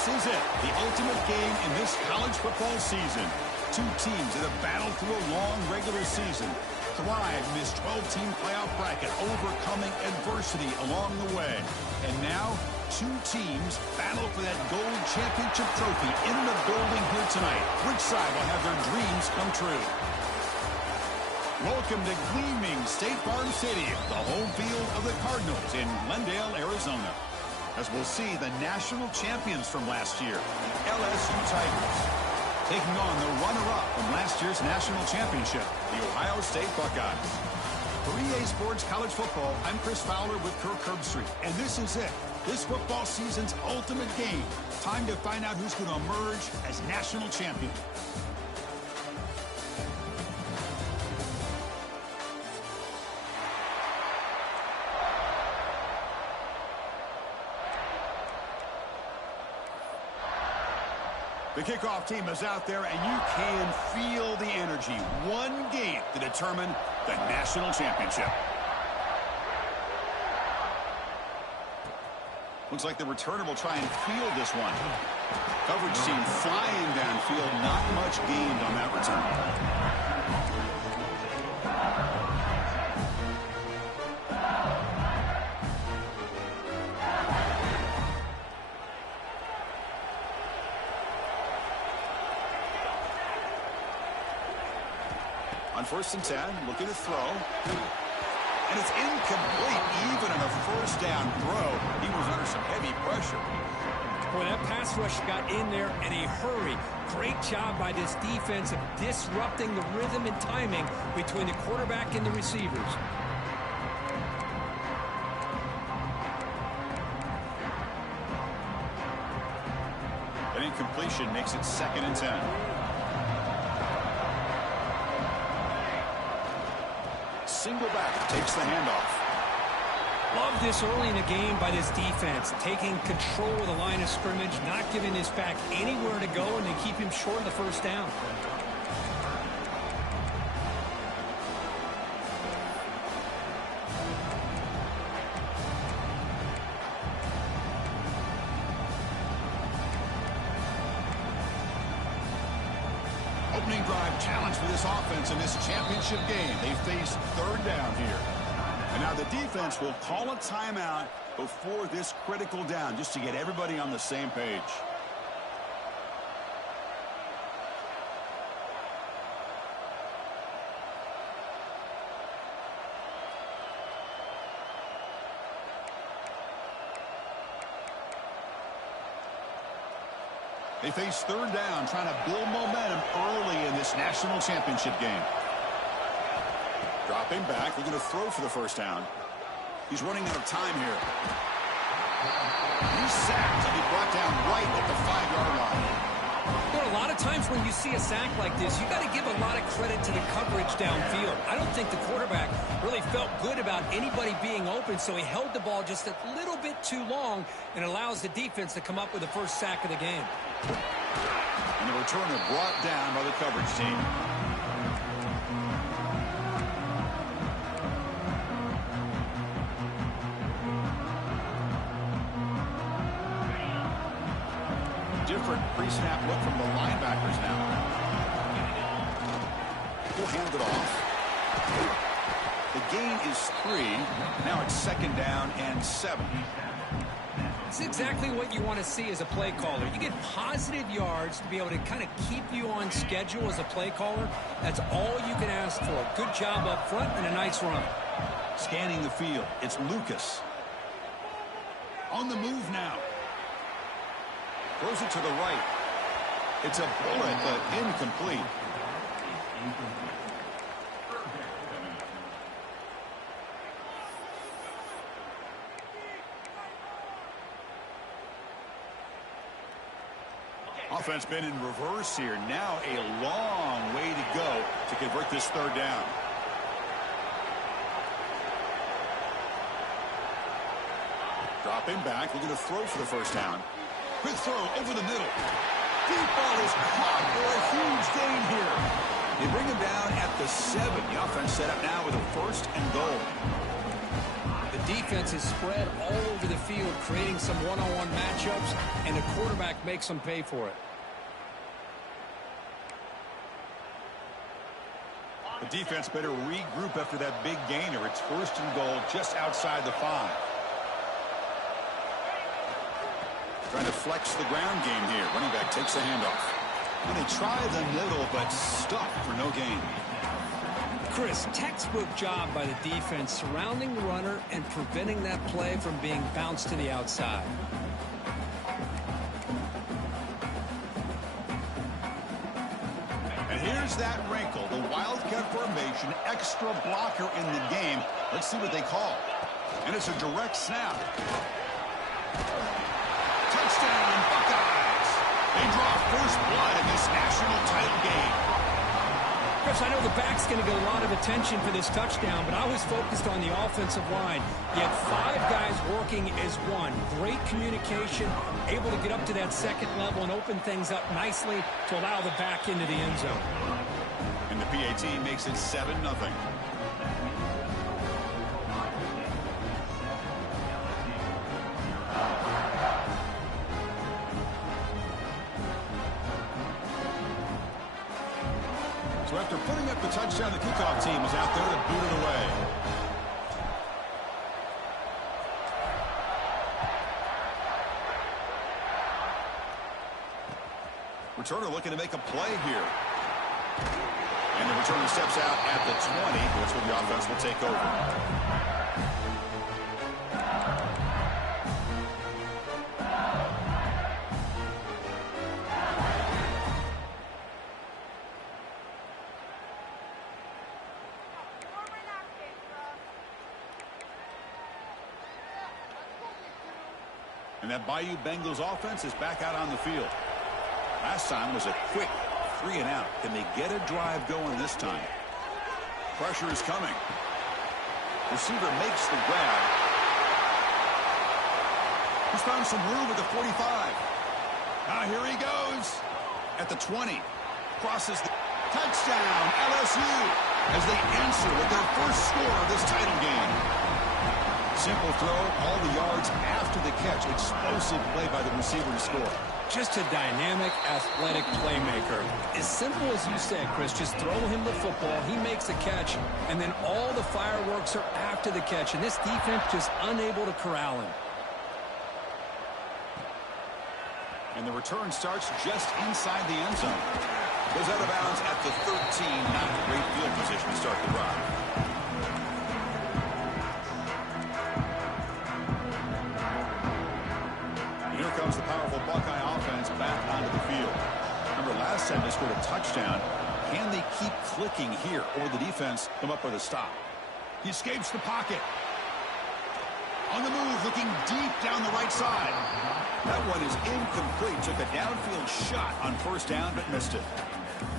This is it, the ultimate game in this college football season. Two teams that have battled through a long regular season, thrived in this 12-team playoff bracket, overcoming adversity along the way. And now, two teams battle for that gold championship trophy in the building here tonight. Which side will have their dreams come true? Welcome to gleaming State Farm Stadium, the home field of the Cardinals in Glendale, Arizona. As we'll see the national champions from last year, LSU Tigers, taking on the runner-up from last year's national championship, the Ohio State Buckeyes. For EA Sports College Football, I'm Chris Fowler with Kirk Herbstreit, and this is it. This football season's ultimate game. Time to find out who's going to emerge as national champion. The kickoff team is out there, and you can feel the energy. One game to determine the national championship. Looks like the returner will try and field this one. Coverage team flying downfield. Not much gained on that return. On 1st and 10, looking to throw. And it's incomplete, even on a first down throw. He was under some heavy pressure. Boy, that pass rush got in there in a hurry. Great job by this defense of disrupting the rhythm and timing between the quarterback and the receivers. An incompletion makes it 2nd and 10. Single back takes the handoff. Love this early in the game by this defense, taking control of the line of scrimmage, not giving this back anywhere to go, and they keep him short of the first down. Opening drive challenge for this offense in this championship game. They face 3rd down here. And now the defense will call a timeout before this critical down, just to get everybody on the same page. They face 3rd down, trying to build momentum early in this national championship game. Dropping back, looking to throw for the first down. He's running out of time here. He's sacked and he brought down right at the 5-yard line. Well, a lot of times when you see a sack like this, you got to give a lot of credit to the coverage downfield. I don't think the quarterback really felt good about anybody being open, so he held the ball just a little bit too long and allows the defense to come up with the first sack of the game. And the returner brought down by the coverage team. Different pre-snap look from the linebackers now. He'll hand it off. The gain is 3. Now it's 2nd down and 7. It's exactly what you want to see as a play caller. You get positive yards to be able to kind of keep you on schedule as a play caller. That's all you can ask for. Good job up front and a nice run. Scanning the field, it's Lucas. On the move now. Throws it to the right. It's a bullet, but incomplete. Offense been in reverse here. Now a long way to go to convert this 3rd down. Dropping back, looking to throw for the first down. Quick throw over the middle. Deep ball is caught for a huge gain here. They bring him down at the 7. The offense set up now with a 1st and goal. The defense is spread all over the field, creating some one-on-one matchups, and the quarterback makes them pay for it. The defense better regroup after that big gainer. It's 1st and goal just outside the 5. Trying to flex the ground game here. Running back takes the handoff. And they try the middle, but stuck for no gain. Chris, textbook job by the defense surrounding the runner and preventing that play from being bounced to the outside. And here's that wrinkle. The Wildcat formation, extra blocker in the game. Let's see what they call. And it's a direct snap. Touchdown, Buckeyes. They draw first blood in this national title game. Chris, I know the back's going to get a lot of attention for this touchdown, but I was focused on the offensive line. You had 5 guys working as one. Great communication, able to get up to that second level and open things up nicely to allow the back into the end zone. And the PAT makes it 7-0. So after putting up the touchdown, the kickoff team is out there to boot it away. Returner looking to make a play here. And the returner steps out at the 20. That's where the offense will take over. And that Bayou Bengals offense is back out on the field. Last time was a quick 3 and out. Can they get a drive going this time? Pressure is coming. Receiver makes the grab. He's found some room at the 45. Now here he goes. At the 20. Crosses the touchdown, LSU, as they answer with their first score of this title game. Simple throw, all the yards after the catch. Explosive play by the receiver to score. Just a dynamic, athletic playmaker. As simple as you said, Chris, just throw him the football, he makes the catch, and then all the fireworks are after the catch, and this defense just unable to corral him. And the return starts just inside the end zone. Goes out of bounds at the 13. Not a great field position to start the drive. Here comes the powerful Buckeye offense back onto the field. Remember, last time they scored a touchdown. Can they keep clicking here, or the defense come up with a stop? He escapes the pocket. On the move, looking deep down the right side. That one is incomplete. Took a downfield shot on first down, but missed it.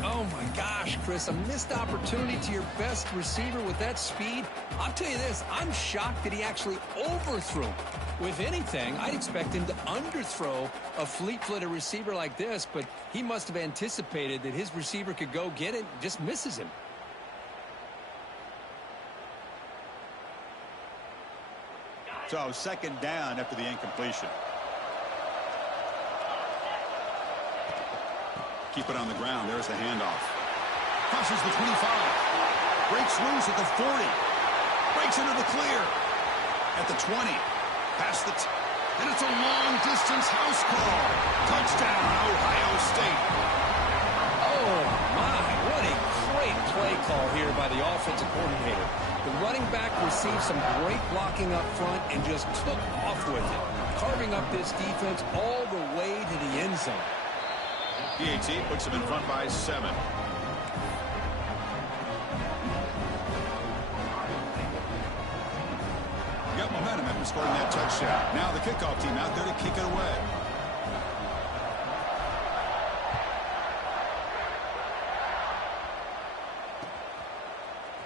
Oh, my gosh, Chris, a missed opportunity to your best receiver with that speed. I'll tell you this, I'm shocked that he actually overthrew him. With anything, I'd expect him to underthrow a fleet-footed receiver like this, but he must have anticipated that his receiver could go get it, just misses him. So, second down after the incompletion. Keep it on the ground. There's the handoff. Crosses the 25. Breaks loose at the 40. Breaks into the clear. At the 20. Past the... and it's a long-distance house call. Touchdown, Ohio State. Oh, my. What a great play call here by the offensive coordinator. The running back received some great blocking up front and just took off with it, carving up this defense all the way to the end zone. PAT puts him in front by 7. Got momentum after scoring that touchdown. Now the kickoff team out there to kick it away.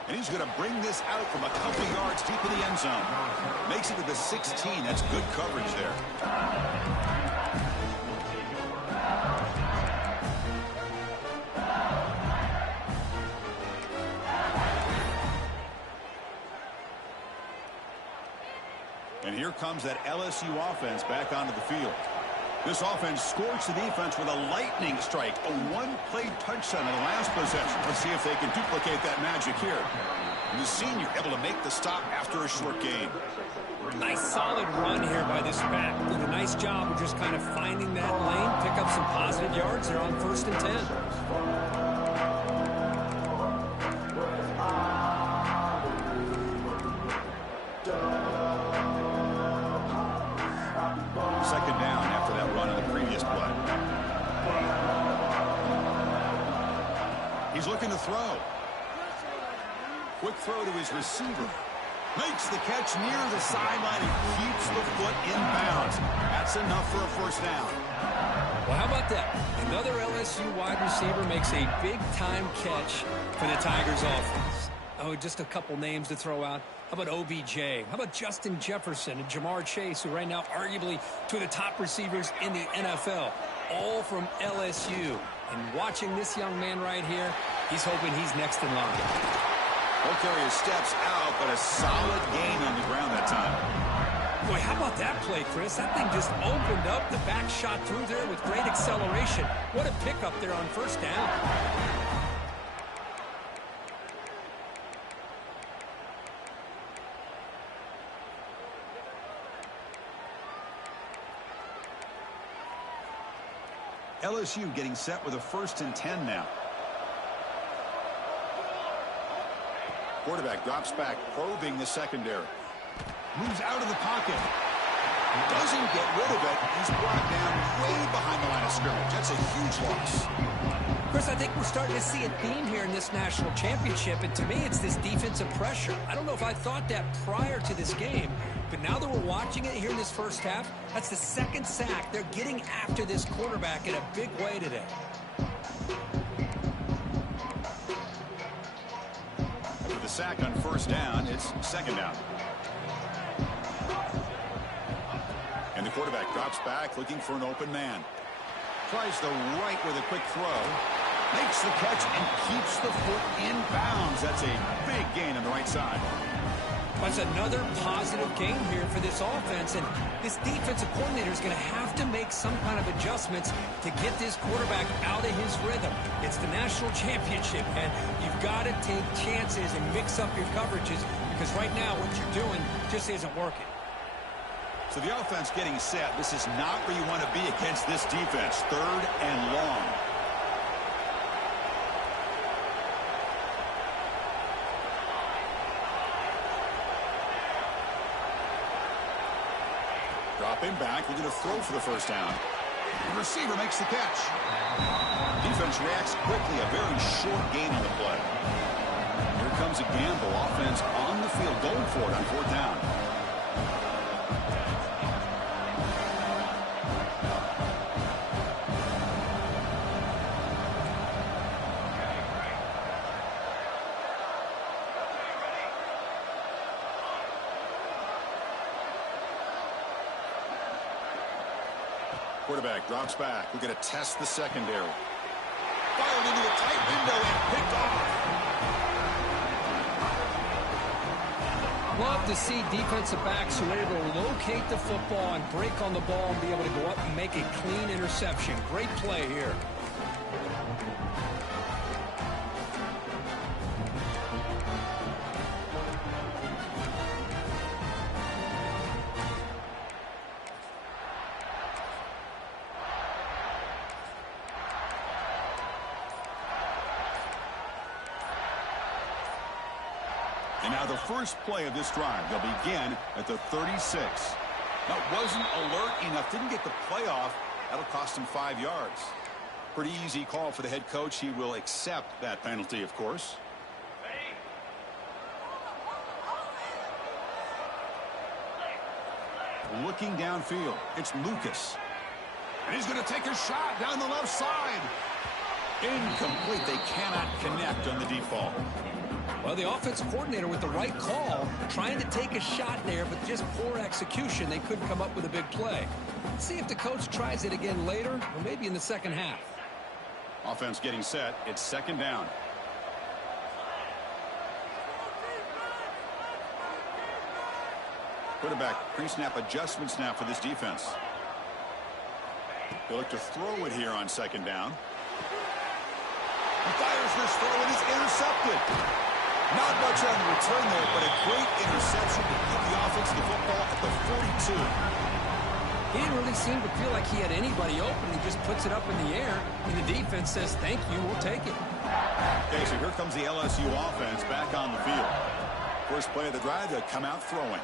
And he's going to bring this out from a couple yards deep in the end zone. Makes it to the 16. That's good coverage there. And here comes that LSU offense back onto the field. This offense scorched the defense with a lightning strike, a one-play touchdown in the last possession. Let's see if they can duplicate that magic here. And the senior able to make the stop after a short gain. Nice solid run here by this back. Did a nice job of just kind of finding that lane, pick up some positive yards there on 1st and 10. Second down after that run on the previous play. He's looking to throw. Quick throw to his receiver. Makes the catch near the sideline and keeps the foot in bounds. That's enough for a first down. Well, how about that? Another LSU wide receiver makes a big-time catch for the Tigers offense. Oh, just a couple names to throw out. How about OBJ? How about Justin Jefferson and Jamar Chase, who right now arguably two of the top receivers in the NFL, all from LSU. And watching this young man right here, he's hoping he's next in line. Carrier steps out, but a solid gain on the ground that time. Boy, how about that play, Chris? That thing just opened up. The back shot through there with great acceleration. What a pickup there on 1st down. LSU getting set with a 1st and 10 now. Quarterback drops back, probing the secondary. Moves out of the pocket. Doesn't get rid of it. He's brought down way behind the line of scrimmage. That's a huge loss. Chris, I think we're starting to see a theme here in this national championship, and to me it's this defensive pressure. I don't know if I thought that prior to this game, but now that we're watching it here in this first half, that's the 2nd sack. They're getting after this quarterback in a big way today. With the sack on 1st down, it's 2nd down. And the quarterback drops back, looking for an open man. Tries the right with a quick throw. Makes the catch and keeps the foot in bounds. That's a big gain on the right side. That's another positive gain here for this offense, and this defensive coordinator is going to have to make some kind of adjustments to get this quarterback out of his rhythm. It's the national championship, and you've got to take chances and mix up your coverages, because right now what you're doing just isn't working. So the offense getting set. This is not where you want to be against this defense. 3rd and long. Dropping back, looking to throw for the 1st down. The receiver makes the catch. Defense reacts quickly, a very short gain on the play. Here comes a gamble. Offense on the field, going for it on 4th down. Quarterback drops back. We're going to test the secondary. Fired into a tight window and picked off. Love to see defensive backs who are able to locate the football and break on the ball and be able to go up and make a clean interception. Great play here. And now the first play of this drive. They'll begin at the 36. Now, wasn't alert enough. Didn't get the play off. That'll cost him 5 yards. Pretty easy call for the head coach. He will accept that penalty, of course. Looking downfield. It's Lucas. And he's going to take a shot down the left side. Incomplete. They cannot connect on the deep ball. Well, the offensive coordinator with the right call, trying to take a shot there, but just poor execution. They couldn't come up with a big play. Let's see if the coach tries it again later, or maybe in the second half. Offense getting set. It's 2nd down. Quarterback pre-snap adjustments now for this defense. They look to throw it here on second down. He fires this throw and it's intercepted. Not much on the return there, but a great interception to give the offense the football at the 42. He didn't really seem to feel like he had anybody open. He just puts it up in the air, and the defense says, thank you, we'll take it. Okay, so here comes the LSU offense back on the field. First play of the drive, they'll come out throwing.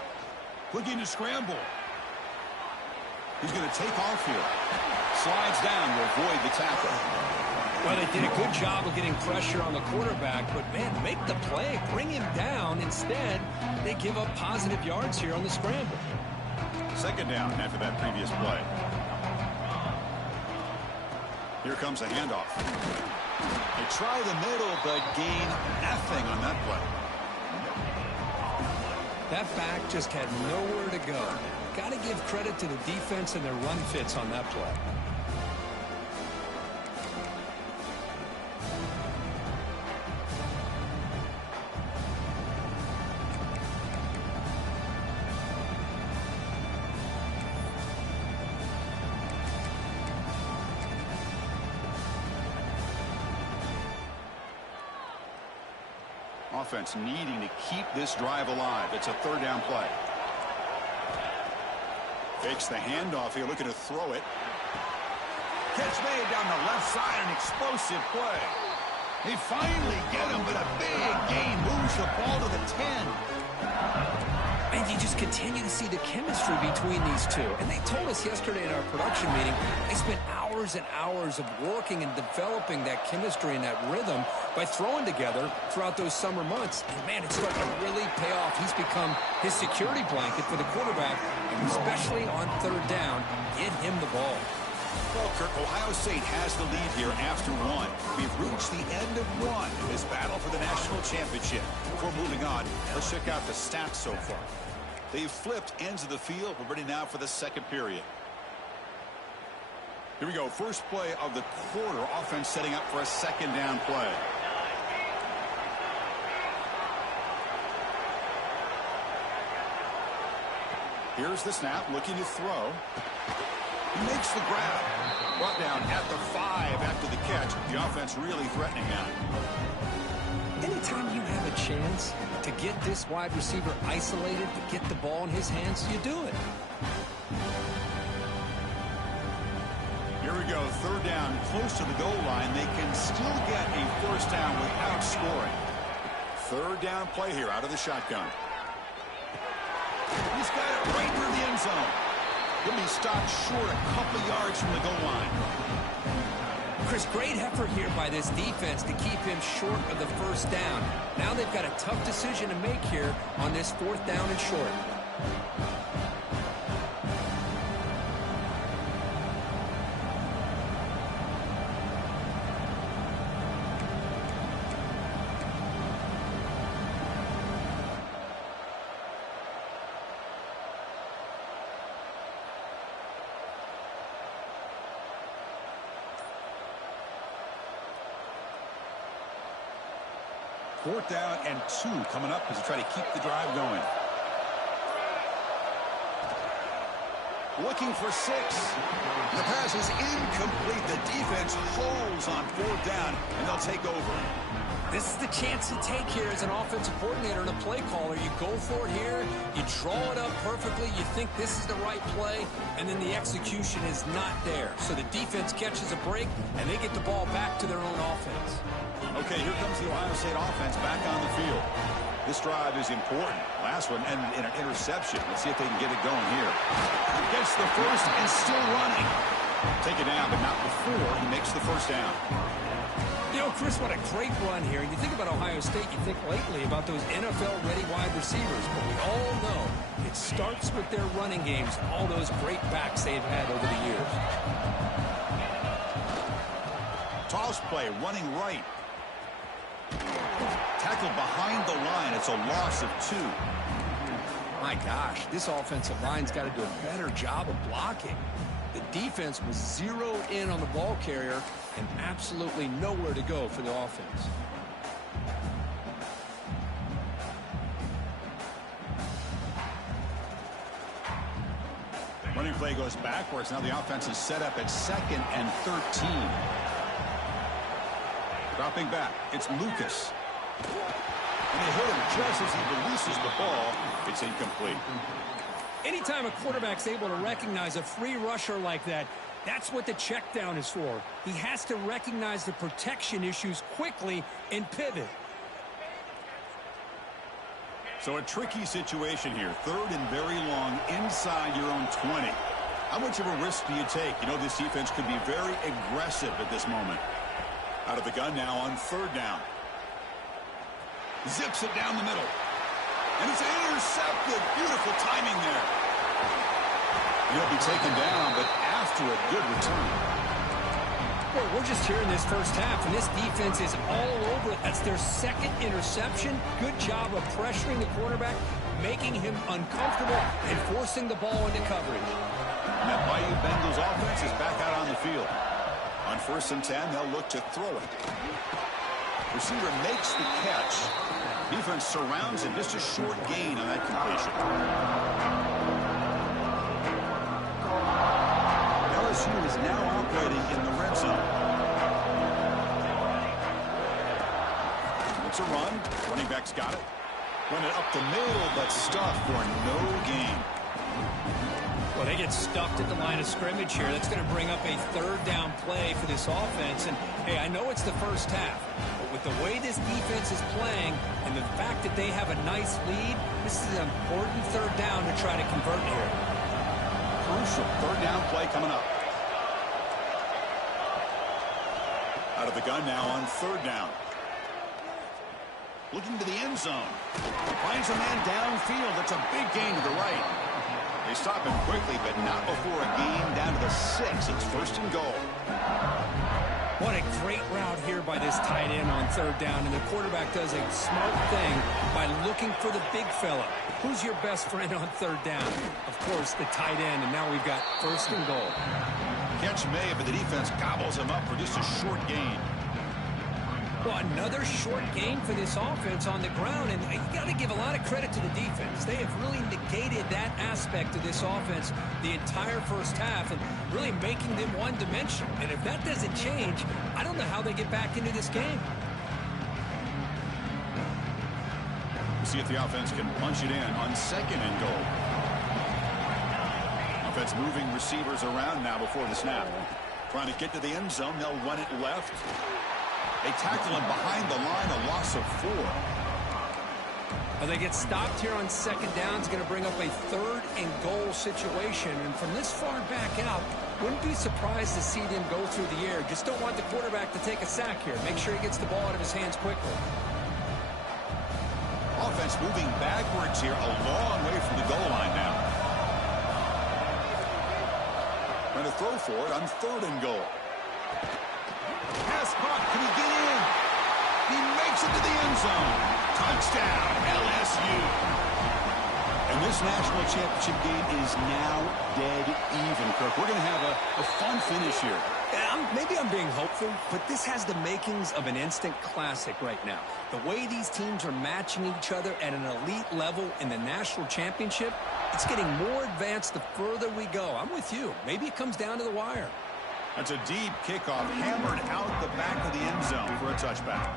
Looking to scramble. He's going to take off here. Slides down to avoid the tackle. Well, they did a good job of getting pressure on the quarterback, but, man, make the play. Bring him down. Instead, they give up positive yards here on the scramble. Second down after that previous play. Here comes a handoff. They try the middle, but gain nothing on that play. That back just had nowhere to go. Got to give credit to the defense and their run fits on that play. Offense needing to keep this drive alive. It's a third down play. Fakes the handoff here, looking to throw it. Catch made down the left side, an explosive play. They finally get him, but a big gain moves the ball to the 10. And you just continue to see the chemistry between these two. And they told us yesterday in our production meeting, they spent hours and hours of working and developing that chemistry and that rhythm by throwing together throughout those summer months. And, man, it's starting to really pay off. He's become his security blanket for the quarterback, and especially on third down, get him the ball. Well, Kirk, Ohio State has the lead here after one. We've reached the end of one in this battle for the national championship. Before moving on, let's check out the stats so far. They've flipped ends of the field. We're ready now for the second period. Here we go. First play of the quarter. Offense setting up for a second down play. Here's the snap, looking to throw. He makes the grab. Brought down at the 5 after the catch. The offense really threatening now. Anytime you have a chance to get this wide receiver isolated, to get the ball in his hands, you do it. Here we go. Third down, close to the goal line. They can still get a first down without scoring. Third down play here out of the shotgun. He's got it right through the end zone. He'll be stopped short a couple yards from the goal line. Chris, great effort here by this defense to keep him short of the first down. Now they've got a tough decision to make here on this fourth down and short. Fourth down and 2 coming up as they try to keep the drive going. Looking for 6. The pass is incomplete. The defense holds on fourth down, and they'll take over. This is the chance you take here as an offensive coordinator and a play caller. You go for it here. You draw it up perfectly. You think this is the right play, and then the execution is not there. So the defense catches a break, and they get the ball back to their own offense. Okay, here comes the Ohio State offense back on the field. This drive is important. Last one ended in an interception. Let's see if they can get it going here. Gets the first and still running. Take it down, but not before he makes the first down. You know, Chris, what a great run here. You think about Ohio State, you think lately about those NFL-ready wide receivers. But we all know it starts with their running games, all those great backs they've had over the years. Toss play, running right. Tackled behind the line. It's a loss of 2. My gosh, this offensive line's got to do a better job of blocking. The defense was zeroed in on the ball carrier and absolutely nowhere to go for the offense. Running play goes backwards. Now the offense is set up at 2nd and 13. Dropping back, it's Lucas. And they hit him just as he releases the ball. It's incomplete. Anytime a quarterback's able to recognize a free rusher like that, that's what the check down is for. He has to recognize the protection issues quickly and pivot. So a tricky situation here. 3rd and very long inside your own 20. How much of a risk do you take? You know, this defense could be very aggressive at this moment. Out of the gun now on 3rd down. Zips it down the middle. And it's intercepted. Beautiful timing there. He'll be taken down, but after a good return. Boy, we're just here in this first half, and this defense is all over it. That's their 2nd interception. Good job of pressuring the quarterback, making him uncomfortable, and forcing the ball into coverage. And that Bayou Bengals offense is back out on the field. On 1st and 10, they'll look to throw it. Receiver makes the catch. Defense surrounds him. Just a short gain on that completion. LSU is now operating in the red zone. It's a run. Running back's got it. Run it up the middle, but stuffed for no gain. Well, they get stuffed at the line of scrimmage here. That's going to bring up a 3rd down play for this offense. And, hey, I know it's the first half, but with the way this defense is playing and the fact that they have a nice lead, this is an important 3rd down to try to convert here. Crucial 3rd down play coming up. Out of the gun now on 3rd down. Looking to the end zone. Finds a man downfield. That's a big gain to the right. They stop him quickly, but not before a gain down to the 6. It's 1st and goal. What a great route here by this tight end on 3rd down, and the quarterback does a smart thing by looking for the big fella. Who's your best friend on 3rd down? Of course, the tight end, and now we've got 1st and goal. Catch made, but the defense gobbles him up for just a short gain. Well, another short gain for this offense on the ground, and you got to give a lot of credit to the defense. They have really negated that aspect of this offense the entire first half and really making them one-dimensional. And if that doesn't change, I don't know how they get back into this game. We'll see if the offense can punch it in on 2nd and goal. Offense moving receivers around now before the snap. Trying to get to the end zone. They'll run it left. They tackle him behind the line, a loss of 4. Well, they get stopped here on 2nd down. It's going to bring up a 3rd and goal situation. And from this far back out, wouldn't be surprised to see them go through the air. Just don't want the quarterback to take a sack here. Make sure he gets the ball out of his hands quickly. Offense moving backwards here, a long way from the goal line now. Trying to throw for it on 3rd and goal. Pass caught. Can he get in? He makes it to the end zone. Touchdown, LSU. And this national championship game is now dead even, Kirk. We're going to have a fun finish here. Yeah, maybe I'm being hopeful, but this has the makings of an instant classic right now. The way these teams are matching each other at an elite level in the national championship, it's getting more advanced the further we go. I'm with you. Maybe it comes down to the wire. That's a deep kickoff, hammered out the back of the end zone for a touchback.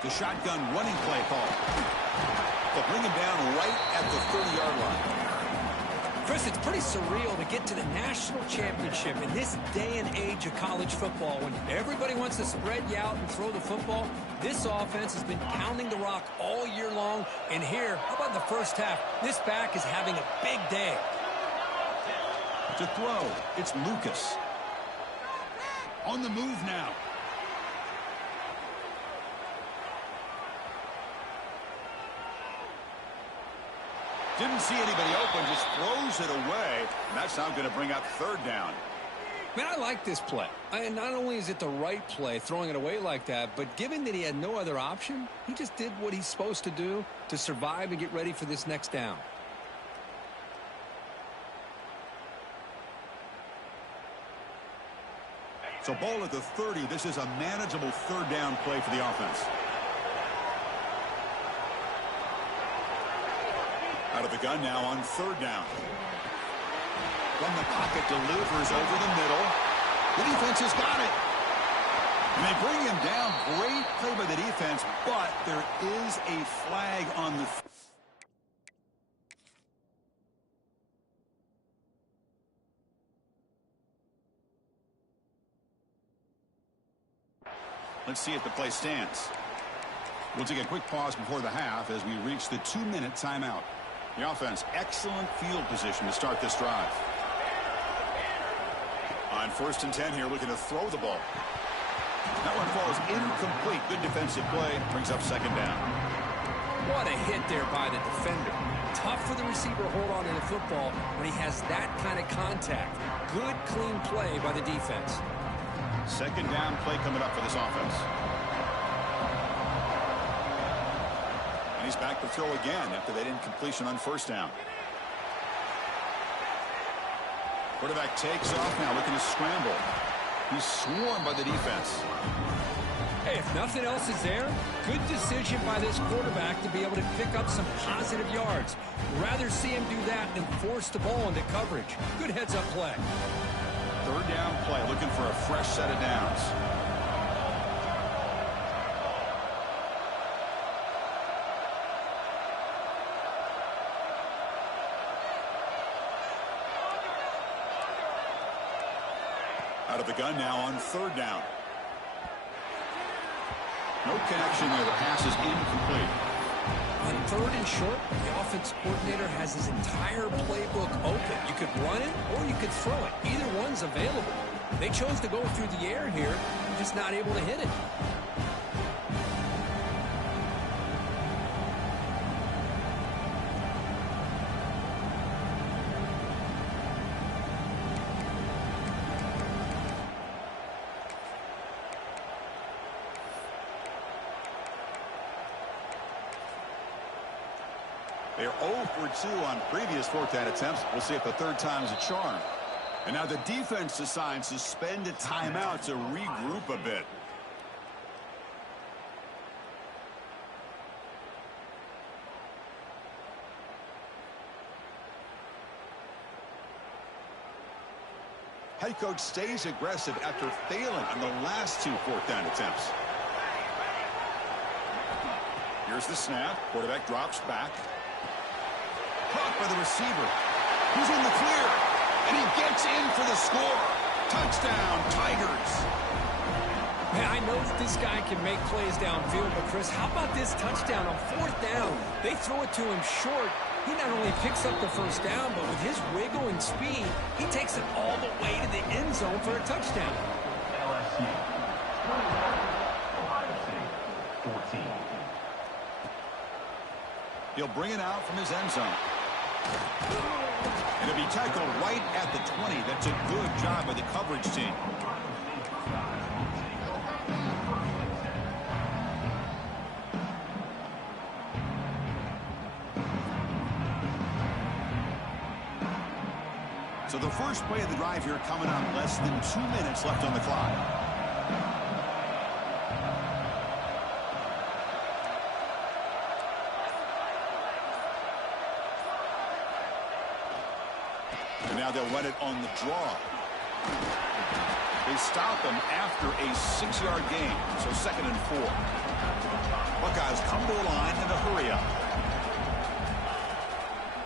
The shotgun running play call. They'll bring him down right at the 30-yard line. Chris, it's pretty surreal to get to the national championship in this day and age of college football when everybody wants to spread you out and throw the football. This offense has been pounding the rock all year long. And here, how about in the first half? This back is having a big day. To throw, it's Lucas. On the move now. Didn't see anybody open, just throws it away. And that's now going to bring up 3rd down. Man, I like this play. Not only is it the right play, throwing it away like that, but given that he had no other option, he just did what he's supposed to do to survive and get ready for this next down. So ball at the 30. This is a manageable third down play for the offense. Out of the gun now on third down. From the pocket, delivers over the middle. The defense has got it. And they bring him down. Great play by the defense, but there is a flag on the... Let's see if the play stands. We'll take a quick pause before the half as we reach the 2-minute timeout. The offense, excellent field position to start this drive. On 1st and 10 here, looking to throw the ball. That one falls incomplete. Good defensive play. Brings up second down. What a hit there by the defender. Tough for the receiver to hold on to the football when he has that kind of contact. Good, clean play by the defense. Second down play coming up for this offense. And he's back to throw again after that incompletion on 1st down. Quarterback takes off now, looking to scramble. He's swarmed by the defense. Hey, if nothing else is there, good decision by this quarterback to be able to pick up some positive yards. Rather see him do that than force the ball into coverage. Good heads-up play. Third down play, looking for a fresh set of downs. Out of the gun now on 3rd down. No connection there. The pass is incomplete. On 3rd and short, the offense coordinator has his entire playbook open. You could run it or you could throw it. Either one's available. They chose to go through the air here, just not able to hit it. They're 0 for 2 on previous 4th down attempts. We'll see if the 3rd time is a charm. And now the defense decides to spend a timeout to regroup a bit. Head coach stays aggressive after failing on the last 2 4th down attempts. Here's the snap. Quarterback drops back. Caught by the receiver. He's in the clear. And he gets in for the score. Touchdown, Tigers. Man, I know that this guy can make plays downfield, but Chris, how about this touchdown on 4th down? They throw it to him short. He not only picks up the 1st down, but with his wiggle and speed, he takes it all the way to the end zone for a touchdown. LSU. 14. He'll bring it out from his end zone. And it'll be tackled right at the 20. That's a good job by the coverage team. So the first play of the drive here coming on less than 2 minutes left on the clock. And now they'll run it on the draw. They stop him after a 6-yard gain. So 2nd and 4. Buckeyes come to the line in a hurry up.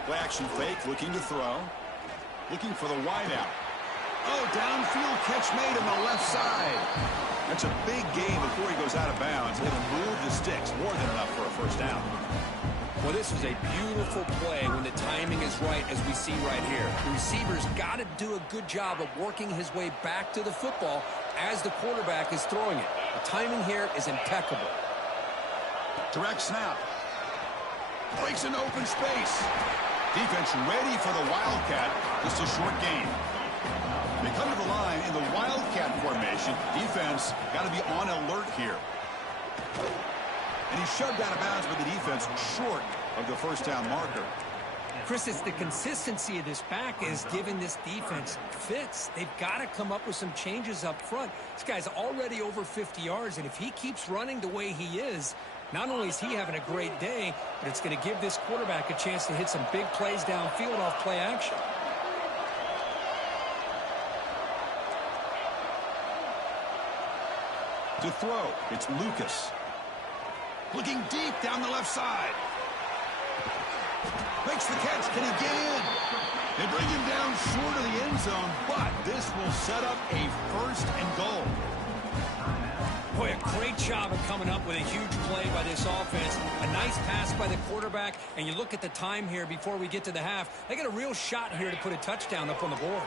Play action fake, looking to throw. Looking for the wideout. Oh, downfield catch made on the left side. That's a big gain before he goes out of bounds. It'll move the sticks. More than enough for a 1st down. Well, this was a beautiful play when the timing is right, as we see right here. The receiver's got to do a good job of working his way back to the football as the quarterback is throwing it. The timing here is impeccable. Direct snap. Breaks an open space. Defense ready for the Wildcat. Just a short gain. They come to the line in the Wildcat formation. Defense got to be on alert here. And he's shoved out of bounds with the defense short of the first down marker. Chris, it's the consistency of this back is giving this defense fits. They've got to come up with some changes up front. This guy's already over 50 yards, and if he keeps running the way he is, not only is he having a great day, but it's going to give this quarterback a chance to hit some big plays downfield off play action. To throw, it's Lucas. Looking deep down the left side. Makes the catch. Can he get in? They bring him down short of the end zone, but this will set up a first and goal. Boy, a great job of coming up with a huge play by this offense. A nice pass by the quarterback, and you look at the time here before we get to the half. They got a real shot here to put a touchdown up on the board.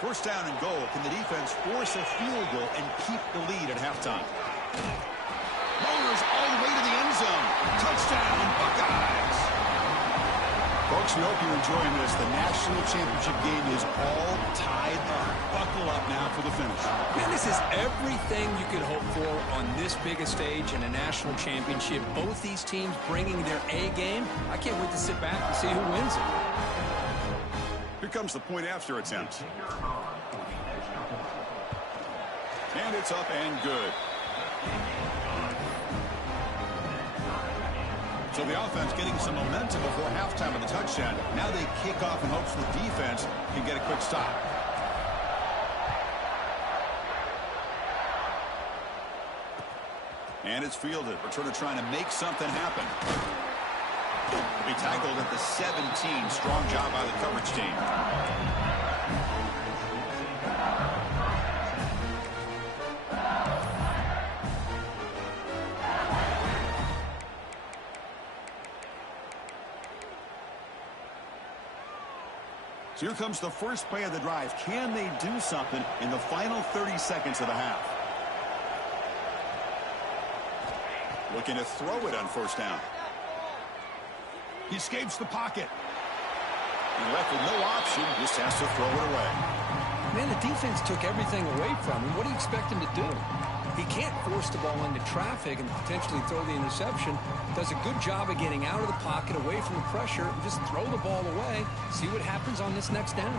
First down and goal. Can the defense force a field goal and keep the lead at halftime? Motors all the way to the end zone. Touchdown, Buckeyes. Folks, we hope you're enjoying this. The national championship game is all tied up. Buckle up now for the finish. Man, this is everything you could hope for on this big a stage in a national championship. Both these teams bringing their A game. I can't wait to sit back and see who wins it. Here comes the point after attempt. And it's up and good. So the offense getting some momentum before halftime of the touchdown. Now they kick off in hopes the defense can get a quick stop. And it's fielded. Returner trying to make something happen. Be tackled at the 17. Strong job by the coverage team. So here comes the first play of the drive. Can they do something in the final 30 seconds of the half? Looking to throw it on first down. He escapes the pocket. And left with no option, just has to throw it away. Man, the defense took everything away from him. What do you expect him to do? He can't force the ball into traffic and potentially throw the interception. Does a good job of getting out of the pocket, away from the pressure, and just throw the ball away. See what happens on this next down.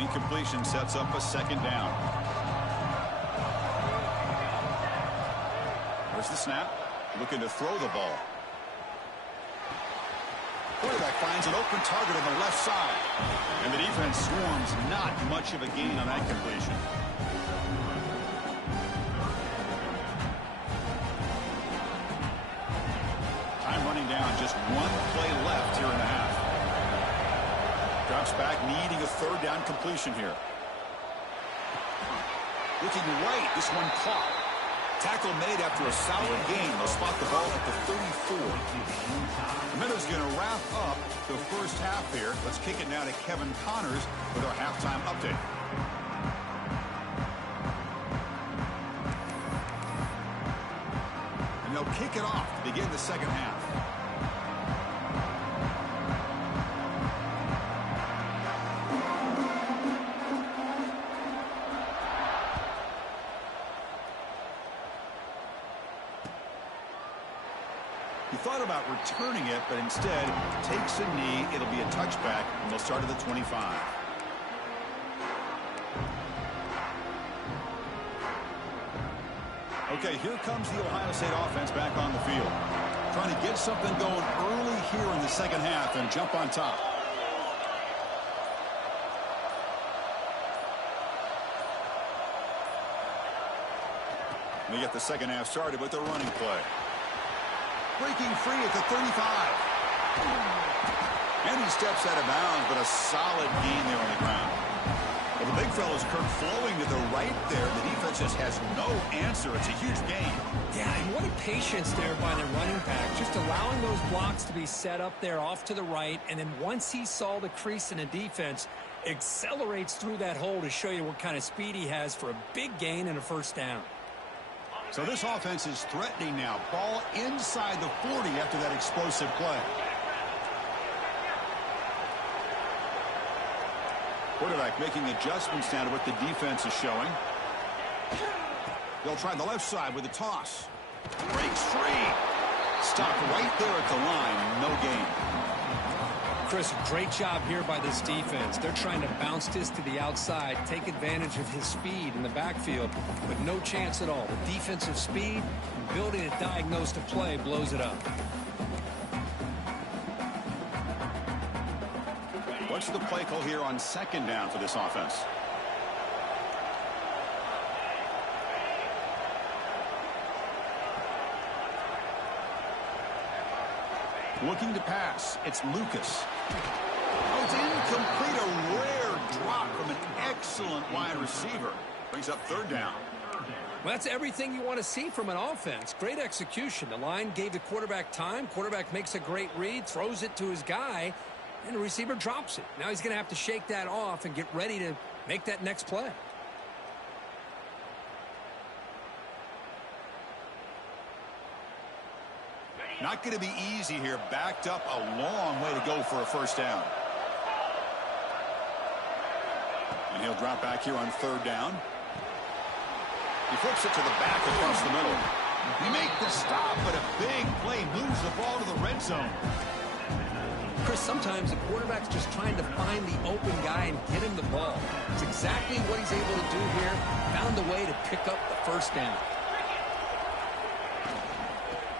Incompletion sets up a second down. There's the snap. Looking to throw the ball. Quarterback finds an open target on the left side. And the defense swarms. Not much of a gain on that completion. Time running down. Just one play left here in the half. Drops back, needing a third down completion here. Looking right. This one caught. Tackle made after a solid gain. They'll spot the ball at the 34. The Minnows going to wrap up the first half here. Let's kick it now to Kevin Connors with our halftime update. And they'll kick it off to begin the second half. He thought about returning it, but instead takes a knee. It'll be a touchback, and they'll start at the 25. Okay, here comes the Ohio State offense back on the field. Trying to get something going early here in the second half and jump on top. They get the second half started with the running play. Breaking free at the 35. And he steps out of bounds, but a solid gain there on the ground. Well, the big fella's Kirk flowing to the right there. The defense just has no answer. It's a huge gain. Yeah, and what a patience there by the running back. Just allowing those blocks to be set up there off to the right. And then once he saw the crease in the defense, accelerates through that hole to show you what kind of speed he has for a big gain and a first down. So this offense is threatening now. Ball inside the 40 after that explosive play. Quarterback making adjustments down to what the defense is showing. They'll try the left side with a toss. Breaks free. Stopped right there at the line. No gain. Chris, great job here by this defense. They're trying to bounce this to the outside, take advantage of his speed in the backfield, but no chance at all. The defensive speed, ability to diagnose the play, blows it up. What's the play call here on second down for this offense? Looking to pass. It's Lucas. Oh, it's incomplete. A rare drop from an excellent wide receiver. Brings up third down. Well, that's everything you want to see from an offense. Great execution. The line gave the quarterback time. Quarterback makes a great read, throws it to his guy, and the receiver drops it. Now he's going to have to shake that off and get ready to make that next play. Not going to be easy here. Backed up a long way to go for a first down. And he'll drop back here on third down. He flips it to the back across the middle. He makes the stop, but a big play moves the ball to the red zone. Chris, sometimes the quarterback's just trying to find the open guy and get him the ball. It's exactly what he's able to do here. Found a way to pick up the first down.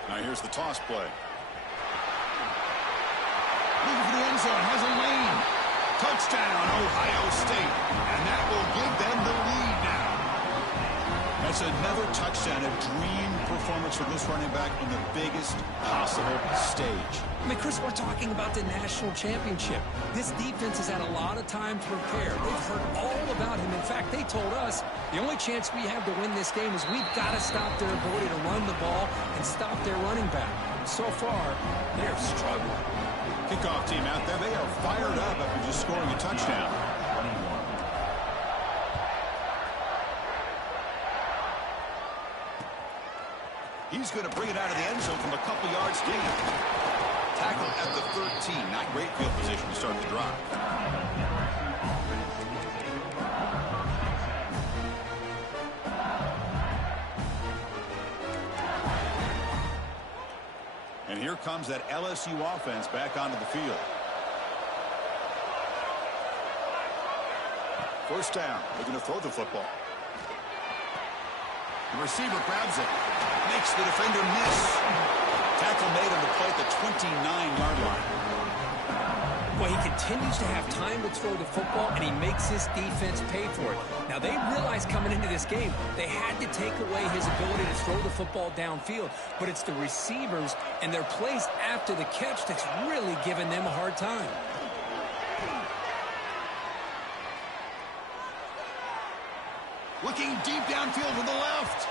Now here's the toss play. Looking for the end zone. Has a lane. Touchdown, Ohio State. And that will give them the lead now. That's another touchdown. A dream performance for this running back on the biggest possible stage. I mean, Chris, we're talking about the national championship. This defense has had a lot of time to prepare. They've heard all about him. In fact, they told us the only chance we have to win this game is we've got to stop their ability to run the ball and stop their running back. So far, they're struggling. Kickoff team out there. They are fired up after just scoring a touchdown. He's going to bring it out of the end zone from a couple yards deep. Tackle at the 13. Not great field position to start the drive. And here comes that LSU offense back onto the field. First down. They're going to throw the football. The receiver grabs it. Makes the defender miss. Tackle made on the play at the 29-yard line. Well, he continues to have time to throw the football, and he makes his defense pay for it. Now, they realized coming into this game they had to take away his ability to throw the football downfield, but it's the receivers and their plays after the catch that's really giving them a hard time. Looking deep downfield to the left.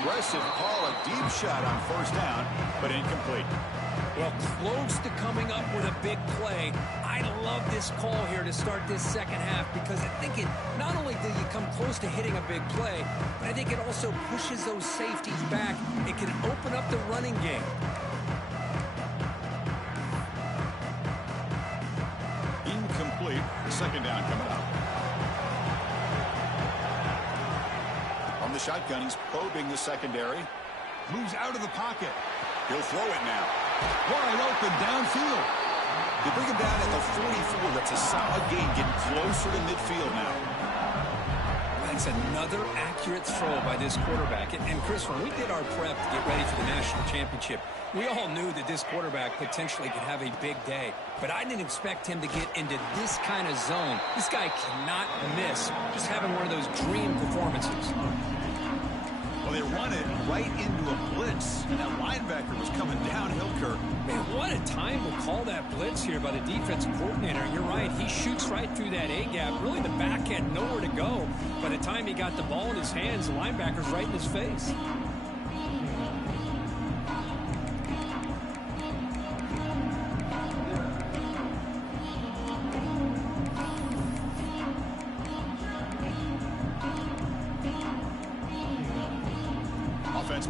Aggressive call, a deep shot on first down, but incomplete. Well, close to coming up with a big play. I love this call here to start this second half because I think it not only do you come close to hitting a big play, but I think it also pushes those safeties back. It can open up the running game. Incomplete. Second down coming up. On the shotgun, he's probing the secondary. Moves out of the pocket. He'll throw it now. Wide open downfield. They bring him down at the 44. That's a solid gain, getting closer to midfield now. That's another accurate throw by this quarterback. And Chris, when we did our prep to get ready for the national championship, we all knew that this quarterback potentially could have a big day. But I didn't expect him to get into this kind of zone. This guy cannot miss. Just having one of those dream performances. Well, they run it right into a blitz, and that linebacker was coming downhill, Kirk. Man, what a time to call that blitz here by the defensive coordinator. And you're right, he shoots right through that A-gap. Really, the back had nowhere to go. By the time he got the ball in his hands, the linebacker's right in his face.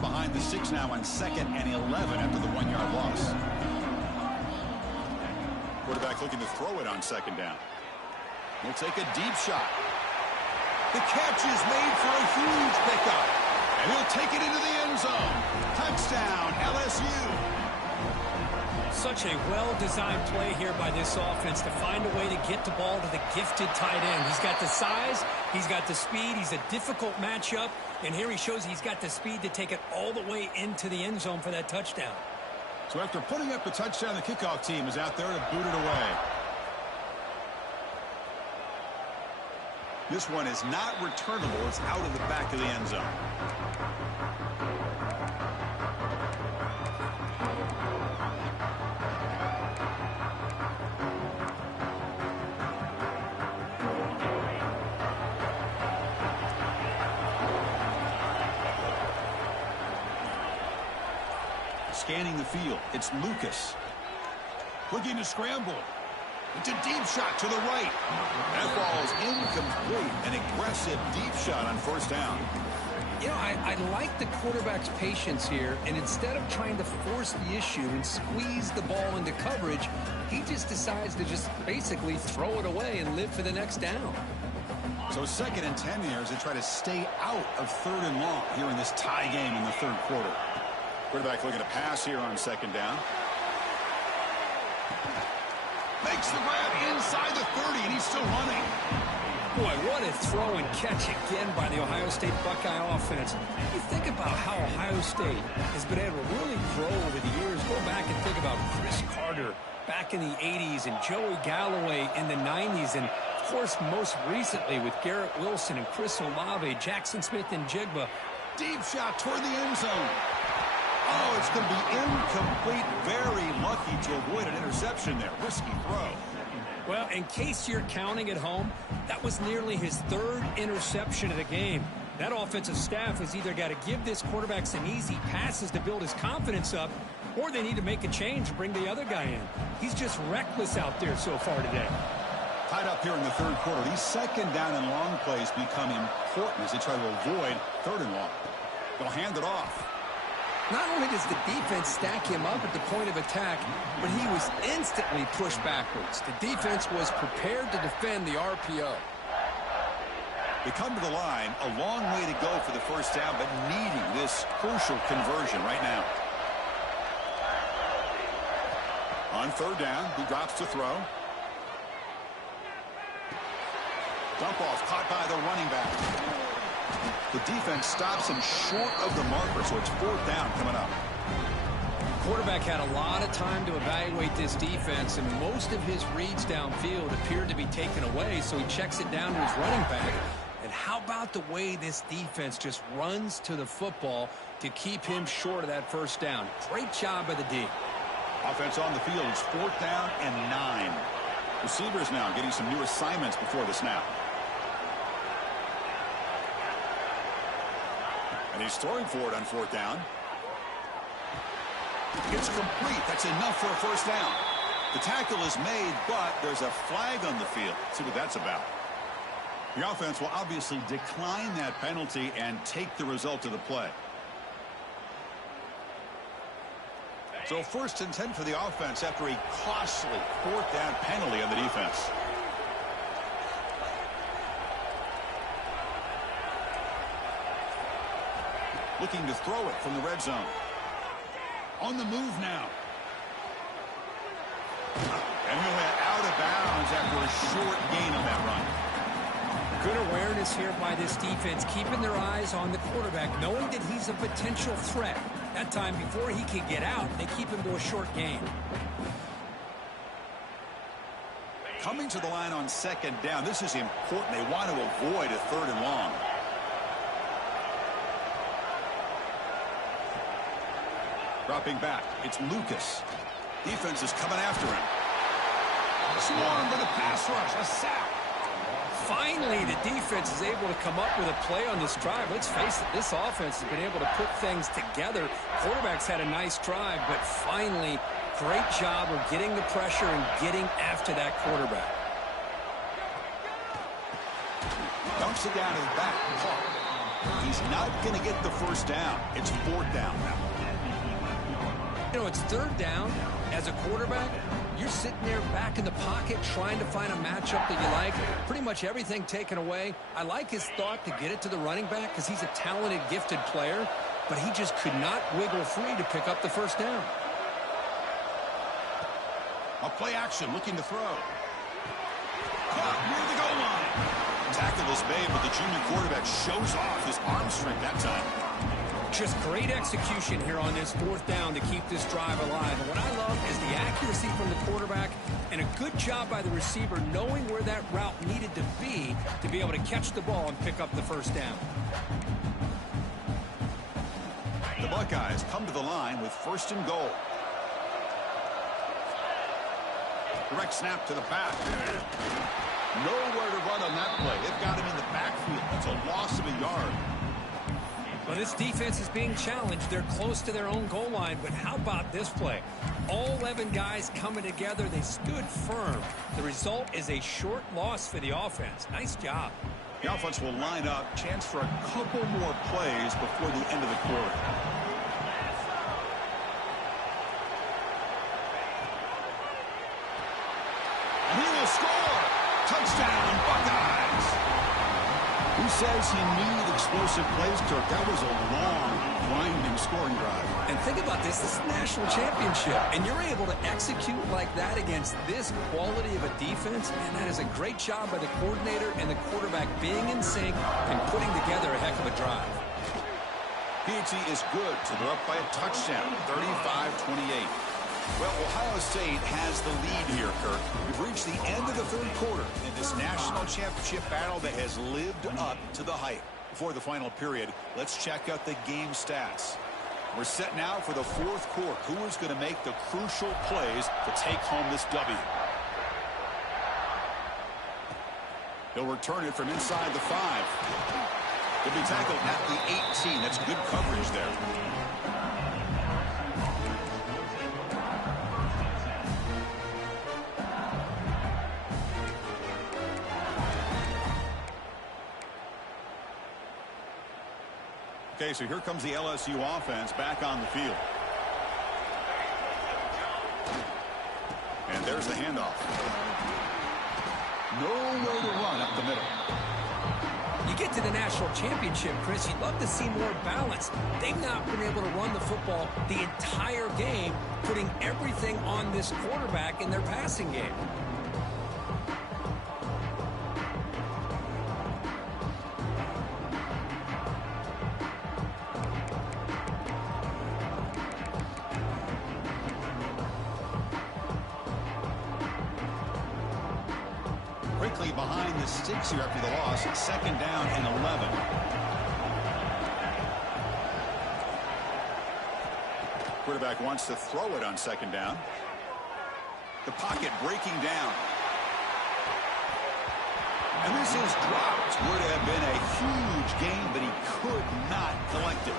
Behind the 6 now on 2nd and 11 after the 1-yard loss. Quarterback looking to throw it on second down. He'll take a deep shot. The catch is made for a huge pickup. And he'll take it into the end zone. Touchdown, LSU. Such a well-designed play here by this offense to find a way to get the ball to the gifted tight end. He's got the size, he's got the speed, he's a difficult matchup, and here he shows he's got the speed to take it all the way into the end zone for that touchdown. So after putting up the touchdown, the kickoff team is out there to boot it away. This one is not returnable. It's out of the back of the end zone. Scanning the field, it's Lucas. Looking to scramble. It's a deep shot to the right. That ball is incomplete. An aggressive deep shot on first down. You know, I like the quarterback's patience here, and instead of trying to force the issue and squeeze the ball into coverage, he just decides to just basically throw it away and live for the next down. So 2nd and 10 here as they try to stay out of 3rd and long here in this tie game in the 3rd quarter. Quarterback looking to pass here on 2nd down. Makes the grab inside the 30, and he's still running. Boy, what a throw and catch again by the Ohio State Buckeye offense. You think about how Ohio State has been able to really grow over the years. Go back and think about Chris Carter back in the 80s and Joey Galloway in the 90s. And, of course, most recently with Garrett Wilson and Chris Olave, Jackson Smith and Jigba. Deep shot toward the end zone. Oh, it's going to be incomplete. Very lucky to avoid an interception there. Risky throw. Well, in case you're counting at home, that was nearly his 3rd interception of the game. That offensive staff has either got to give this quarterback some easy passes to build his confidence up, or they need to make a change and bring the other guy in. He's just reckless out there so far today. Tied up here in the 3rd quarter. These 2nd down and long plays become important as they try to avoid 3rd and long. They'll hand it off. Not only does the defense stack him up at the point of attack, but he was instantly pushed backwards. The defense was prepared to defend the RPO. They come to the line, a long way to go for the first down, but needing this crucial conversion right now. On 3rd down, he drops to throw. Dump off caught by the running back. The defense stops him short of the marker, so it's 4th down coming up. Quarterback had a lot of time to evaluate this defense, and most of his reads downfield appeared to be taken away, so he checks it down to his running back. And how about the way this defense just runs to the football to keep him short of that first down? Great job by the D. Offense on the field. It's 4th down and 9. Receivers now getting some new assignments before the snap. And he's throwing for it on 4th down. It's complete. That's enough for a first down. The tackle is made, but there's a flag on the field. Let's see what that's about. The offense will obviously decline that penalty and take the result of the play. So 1st and 10 for the offense after a costly 4th down penalty on the defense. Looking to throw it from the red zone. On the move now. And he went out of bounds after a short gain on that run. Good awareness here by this defense, keeping their eyes on the quarterback, knowing that he's a potential threat. That time before he can get out, they keep him to a short gain. Coming to the line on 2nd down, this is important. They want to avoid a 3rd and long. Dropping back, it's Lucas. Defense is coming after him. Swarmed with a pass rush, a sack. Finally, the defense is able to come up with a play on this drive. Let's face it, this offense has been able to put things together. Quarterback's had a nice drive, but finally, great job of getting the pressure and getting after that quarterback. Dumps it down to the back. He's not going to get the first down. It's 4th down now. You know, it's 3rd down. As a quarterback, you're sitting there back in the pocket trying to find a matchup that you like. Pretty much everything taken away. I like his thought to get it to the running back because he's a talented, gifted player, but he just could not wiggle free to pick up the first down. A play action looking to throw. Caught near the goal line. Tackle is made, but the junior quarterback shows off his arm strength that time. Just great execution here on this fourth down to keep this drive alive. And what I love is the accuracy from the quarterback and a good job by the receiver knowing where that route needed to be able to catch the ball and pick up the first down. The Buckeyes come to the line with first and goal. Direct snap to the back. Nowhere to run on that play. They've got him in the backfield. It's a loss of a yard. Well, this defense is being challenged. They're close to their own goal line, but how about this play? All 11 guys coming together. They stood firm. The result is a short loss for the offense. Nice job. The offense will line up. Chance for a couple more plays before the end of the quarter. And he will score. Touchdown, Buckeyes. Who says he needed explosive plays, Kirk? That was a long, winding scoring drive. And think about this. This is a national championship, and you're able to execute like that against this quality of a defense. Man, that is a great job by the coordinator and the quarterback being in sync and putting together a heck of a drive. PhD is good, so they're up by a touchdown, 35-28. Well, Ohio State has the lead here, Kirk. We've reached the end of the third quarter in this national championship battle that has lived up to the hype. Before the final period, let's check out the game stats. We're set now for the fourth quarter. Who is going to make the crucial plays to take home this W? He'll return it from inside the 5. He'll be tackled at the 18. That's good coverage there. Okay, so here comes the LSU offense back on the field. And there's the handoff. Nowhere to run up the middle. You get to the national championship, Chris, you'd love to see more balance. They've not been able to run the football the entire game, putting everything on this quarterback in their passing game. Quickly behind the sticks here after the loss. Second down and 11. Quarterback wants to throw it on second down. The pocket breaking down. And this is dropped. Would have been a huge gain, but he could not collect it.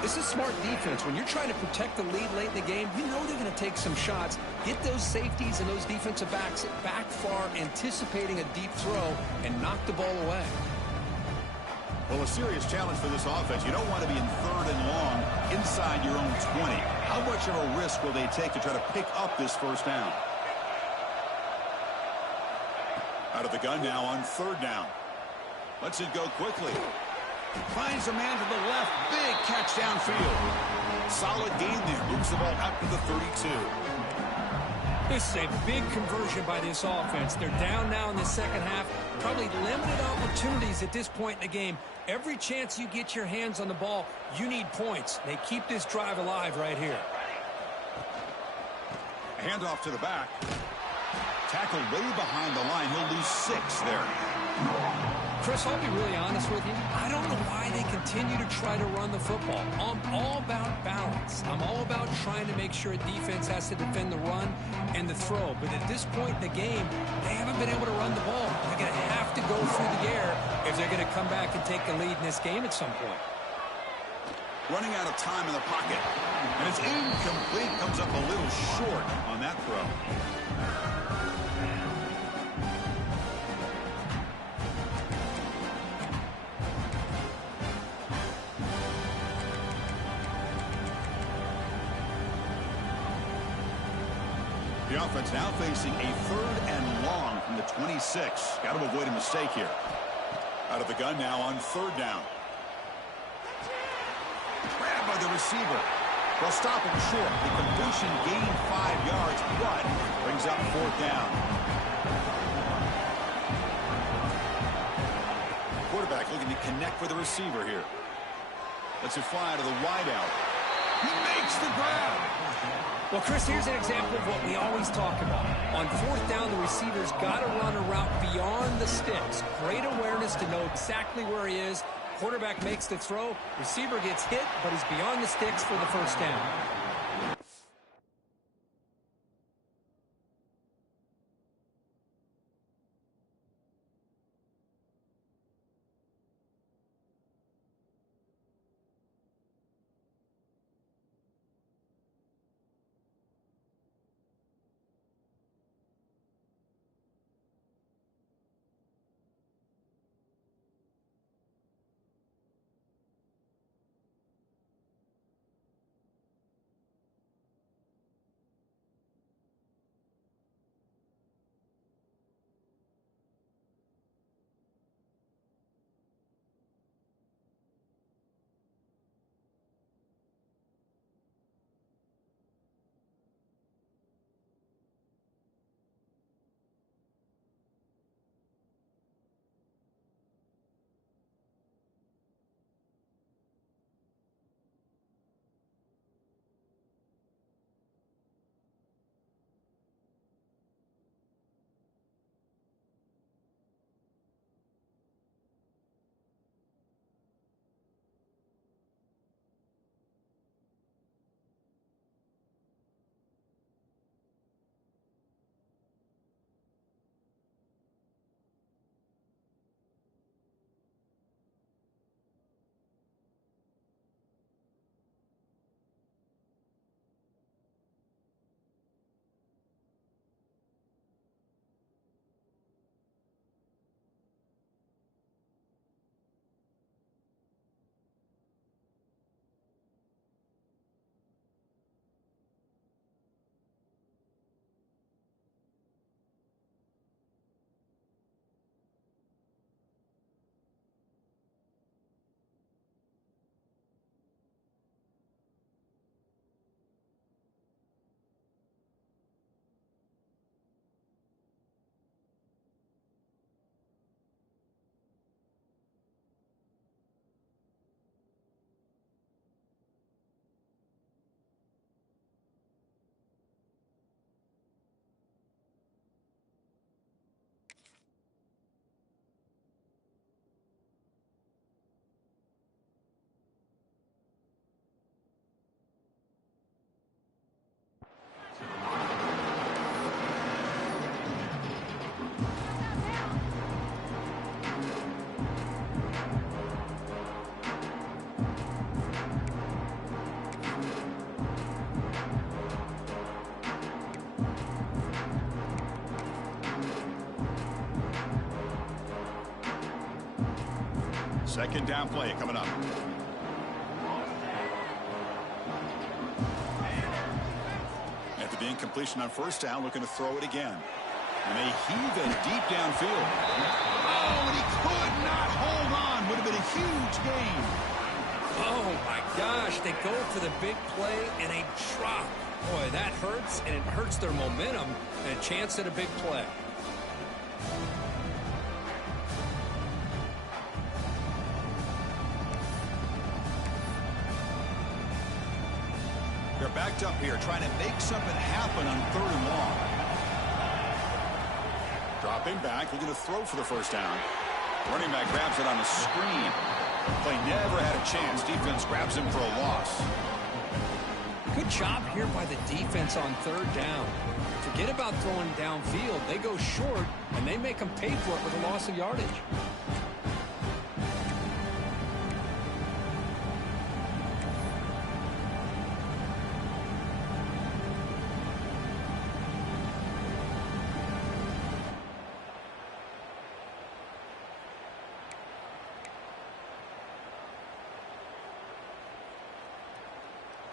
This is smart defense. When you're trying to protect the lead late in the game, you know they're going to take some shots, get those safeties and those defensive backs back far, anticipating a deep throw, and knock the ball away. Well, a serious challenge for this offense. You don't want to be in third and long inside your own 20. How much of a risk will they take to try to pick up this first down? Out of the gun now on third down. Lets it go quickly. Finds a man to the left. Big catch downfield. Solid gain there. Moves the ball out to the 32. This is a big conversion by this offense. They're down now in the second half. Probably limited opportunities at this point in the game. Every chance you get your hands on the ball, you need points. They keep this drive alive right here. A handoff to the back. Tackled way behind the line. He'll lose 6 there. Chris, I'll be really honest with you. I don't know why they continue to try to run the football. I'm all about balance. I'm all about trying to make sure a defense has to defend the run and the throw. But at this point in the game, they haven't been able to run the ball. They're going to have to go through the air if they're going to come back and take the lead in this game at some point. Running out of time in the pocket. And it's incomplete. Comes up a little short on that throw. The offense now facing a 3rd and long from the 26. Got to avoid a mistake here. Out of the gun now on 3rd down. Grabbed by the receiver. They'll stop him short. The completion gained 5 yards, but brings up 4th down. Quarterback looking to connect with the receiver here. Lets it fly to the wideout. He makes the grab. Well, Chris, here's an example of what we always talk about. On 4th down, the receiver's got to run a route beyond the sticks. Great awareness to know exactly where he is. Quarterback makes the throw. Receiver gets hit, but he's beyond the sticks for the 1st down. Second down play coming up. After the incompletion on 1st down, looking to throw it again. And they heave it deep downfield. Oh, and he could not hold on. Would have been a huge gain. Oh, my gosh. They go for the big play, and they drop. Boy, that hurts, and it hurts their momentum and a chance at a big play. They're backed up here, trying to make something happen on 3rd and long. Dropping back, looking to throw for the 1st down. Running back grabs it on the screen. Play never had a chance. Defense grabs him for a loss. Good job here by the defense on 3rd down. Forget about throwing downfield. They go short, and they make them pay for it with a loss of yardage.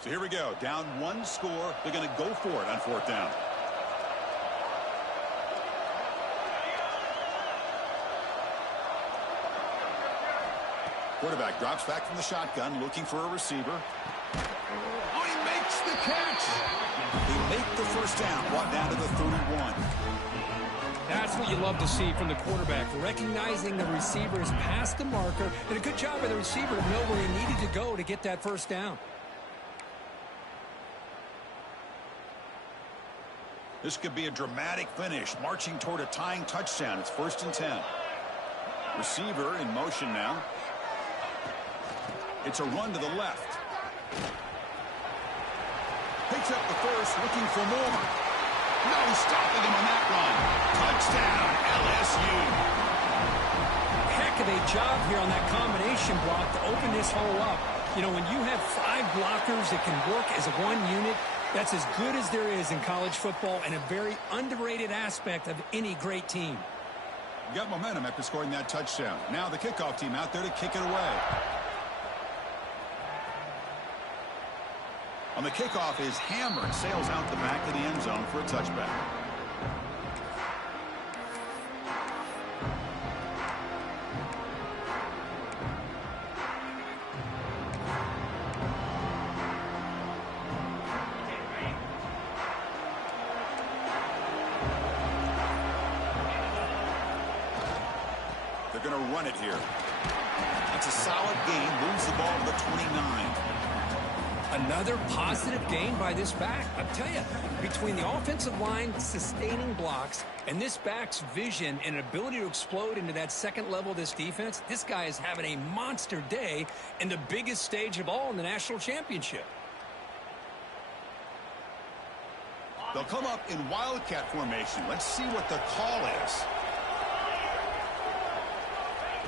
So here we go. Down 1 score. They're going to go for it on 4th down. Quarterback drops back from the shotgun, looking for a receiver. Oh, he makes the catch. They make the first down, brought down to the 31. That's what you love to see from the quarterback, recognizing the receiver is past the marker, and a good job by the receiver to know where he needed to go to get that first down. This could be a dramatic finish, marching toward a tying touchdown. It's 1st and 10. Receiver in motion now. It's a run to the left. Picks up the first, looking for more. No stopping him on that run. Touchdown, LSU. Heck of a job here on that combination block to open this hole up. You know, when you have 5 blockers that can work as one unit, that's as good as there is in college football and a very underrated aspect of any great team. Got momentum after scoring that touchdown. Now the kickoff team out there to kick it away. On the kickoff is Hammer and sails out the back of the end zone for a touchback. They're going to run it here. That's a solid gain. Moves the ball to the 29. Another positive gain by this back. I'll tell you, between the offensive line sustaining blocks and this back's vision and ability to explode into that second level of this defense, this guy is having a monster day in the biggest stage of all in the national championship. They'll come up in wildcat formation. Let's see what the call is.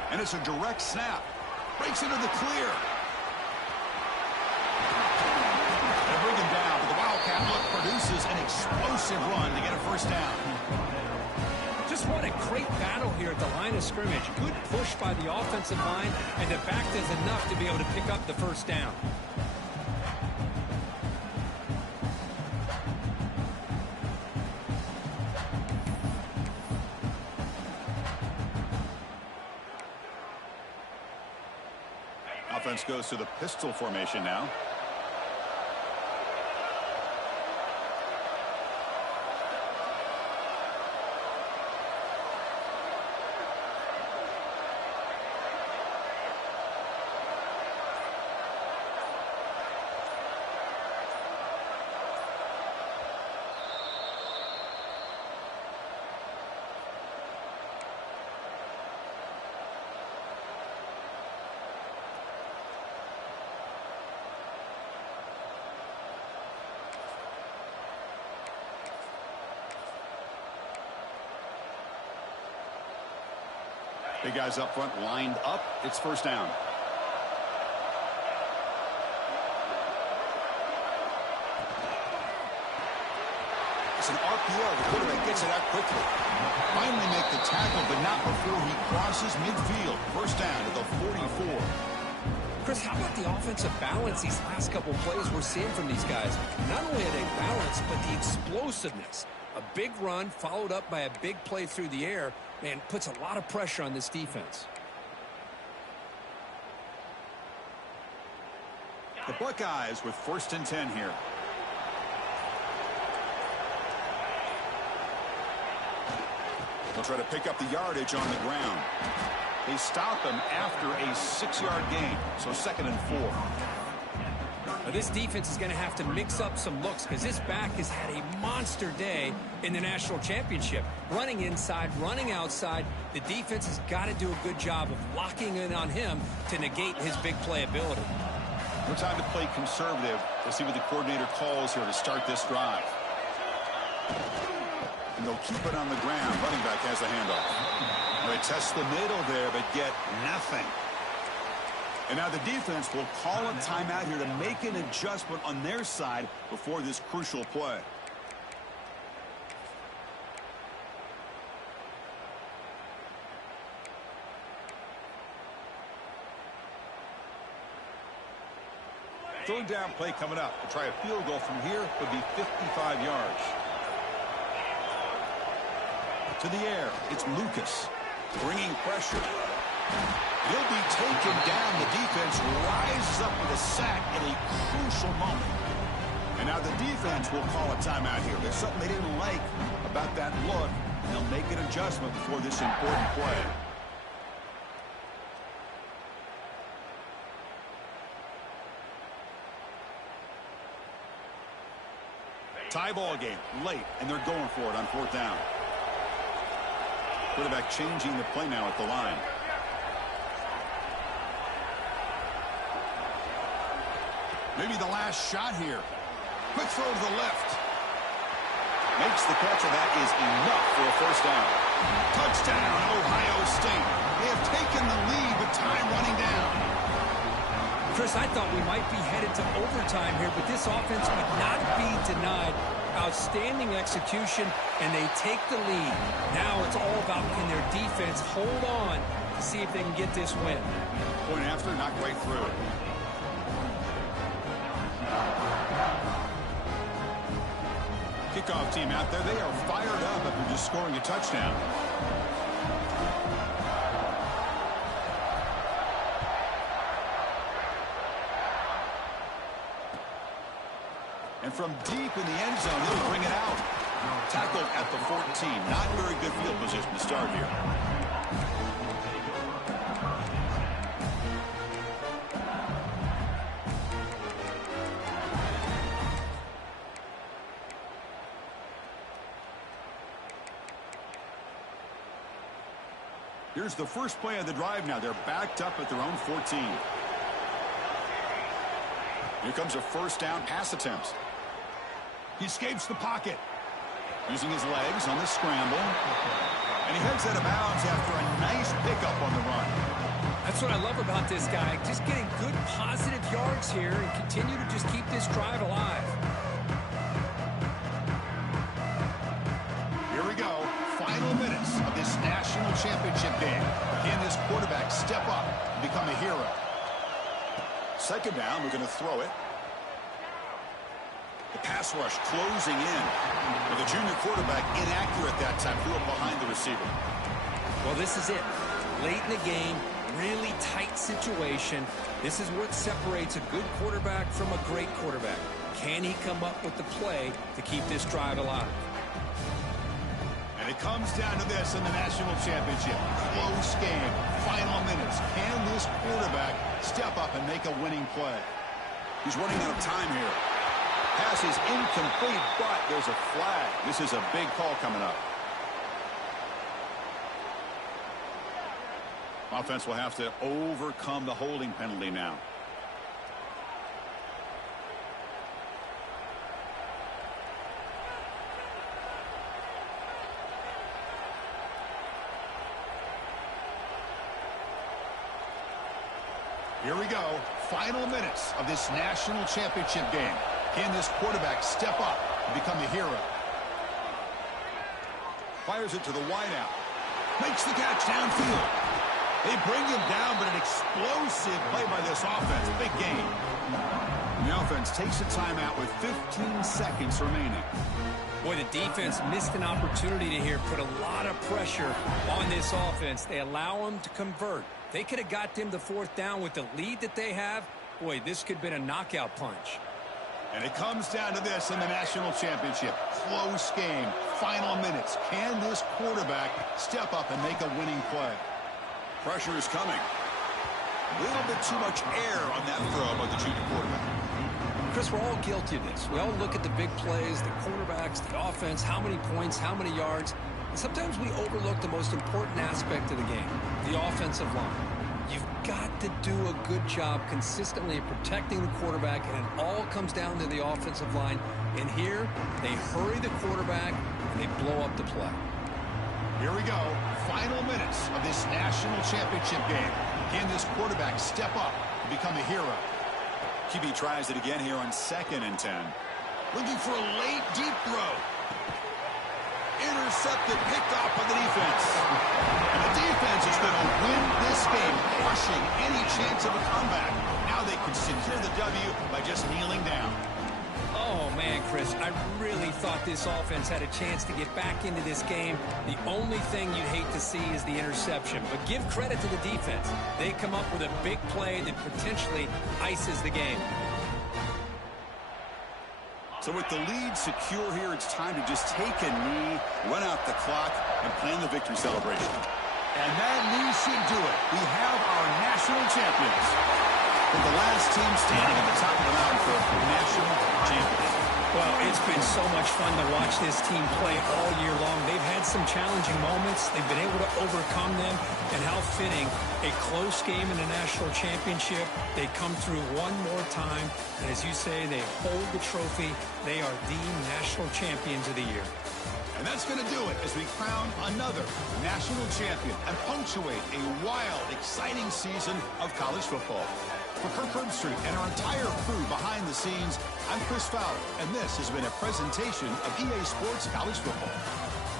And it's a direct snap. Breaks into the clear. They bring him down, but the wildcat look produces an explosive run to get a first down. Just what a great battle here at the line of scrimmage. Good push by the offensive line, and the back does enough to be able to pick up the first down. Offense goes to the pistol formation now. Big guys up front lined up. It's first down. It's an RPO. The quarterback gets it out quickly. Finally make the tackle, but not before he crosses midfield. First down to the 44. Chris, how about the offensive balance these last couple plays we're seeing from these guys? Not only are they balanced, but the explosiveness. A big run followed up by a big play through the air, man, puts a lot of pressure on this defense. The Buckeyes with 1st and 10 here. They'll try to pick up the yardage on the ground. They stop him after a 6-yard gain, so 2nd and 4. Now, this defense is going to have to mix up some looks because this back has had a monster day in the national championship. Running inside, running outside. The defense has got to do a good job of locking in on him to negate his big play ability. No time to play conservative. We'll see what the coordinator calls here to start this drive. And they'll keep it on the ground. Running back has the handoff. They test the middle there, but get nothing. And now the defense will call a timeout here to make an adjustment on their side before this crucial play. Third down play coming up. To try a field goal from here would be 55 yards. To the air, it's Lucas bringing pressure. He'll be taken down. The defense rises up with a sack in a crucial moment. And now the defense will call a timeout here. There's something they didn't like about that look. They'll make an adjustment before this important play. Tie ball game late, and they're going for it on fourth down. Quarterback changing the play now at the line. Maybe the last shot here. Quick throw to the left. Makes the catch, and that is enough for a first down. Touchdown, Ohio State. They have taken the lead with time running down. Chris, I thought we might be headed to overtime here, but this offense would not be denied. Outstanding execution, and they take the lead. Now it's all about can their defense hold on to see if they can get this win. Point after, knocked right through. Kickoff team out there. They are fired up after just scoring a touchdown. And from deep in the end zone, he'll bring it out. Tackled at the 14. Not very good field position to start here. Here's the first play of the drive now. They're backed up at their own 14. Here comes a first down pass attempt. He escapes the pocket. Using his legs on the scramble. And he heads out of bounds after a nice pickup on the run. That's what I love about this guy. Just getting good positive yards here and continue to just keep this drive alive. Here we go. Final minutes of this national championship game. Can this quarterback step up and become a hero? Second down, we're going to throw it. The pass rush closing in. But the junior quarterback inaccurate that time. Threw it behind the receiver. Well, this is it. Late in the game, really tight situation. This is what separates a good quarterback from a great quarterback. Can he come up with the play to keep this drive alive? And it comes down to this in the national championship. Close game. Final minutes. Can this quarterback step up and make a winning play? He's running out of time here. Pass is incomplete, but there's a flag. This is a big call coming up. Offense will have to overcome the holding penalty now. Here we go. Final minutes of this national championship game. Can this quarterback step up and become a hero? Fires it to the wideout. Makes the catch downfield. They bring him down, but an explosive play by this offense. Big game. The offense takes a timeout with 15 seconds remaining. Boy, the defense missed an opportunity to here put a lot of pressure on this offense. They allow them to convert. They could have got them the fourth down with the lead that they have. Boy, this could have been a knockout punch. And it comes down to this in the national championship. Close game. Final minutes. Can this quarterback step up and make a winning play? Pressure is coming. A little bit too much air on that throw by the junior quarterback. Chris, we're all guilty of this. We all look at the big plays, the quarterbacks, the offense, how many points, how many yards. And sometimes we overlook the most important aspect of the game, the offensive line. You've got to do a good job consistently protecting the quarterback, and it all comes down to the offensive line. And here, they hurry the quarterback, and they blow up the play. Here we go. Final minutes of this national championship game. Can this quarterback step up and become a hero? QB tries it again here on 2nd and 10. Looking for a late, deep throw. Intercepted, picked off by the defense. And the defense is going to win this game, crushing any chance of a comeback. Now they can secure the W by just kneeling down. Oh, man, man, Chris. I really thought this offense had a chance to get back into this game. The only thing you'd hate to see is the interception. But give credit to the defense. They come up with a big play that potentially ices the game. So with the lead secure here, it's time to just take a knee, run out the clock, and plan the victory celebration. And that knee should do it. We have our national champions. With the last team standing at the top of the mountain for national championship. Well, it's been so much fun to watch this team play all year long. They've had some challenging moments. They've been able to overcome them. And how fitting, a close game in the national championship. They come through one more time. And as you say, they hold the trophy. They are the national champions of the year. And that's going to do it as we crown another national champion and punctuate a wild, exciting season of college football. For Kirk Herbstreit and our entire crew behind the scenes, I'm Chris Fowler, and this has been a presentation of EA Sports College Football.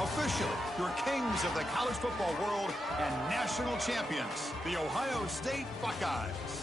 Officially, your kings of the college football world and national champions, the Ohio State Buckeyes.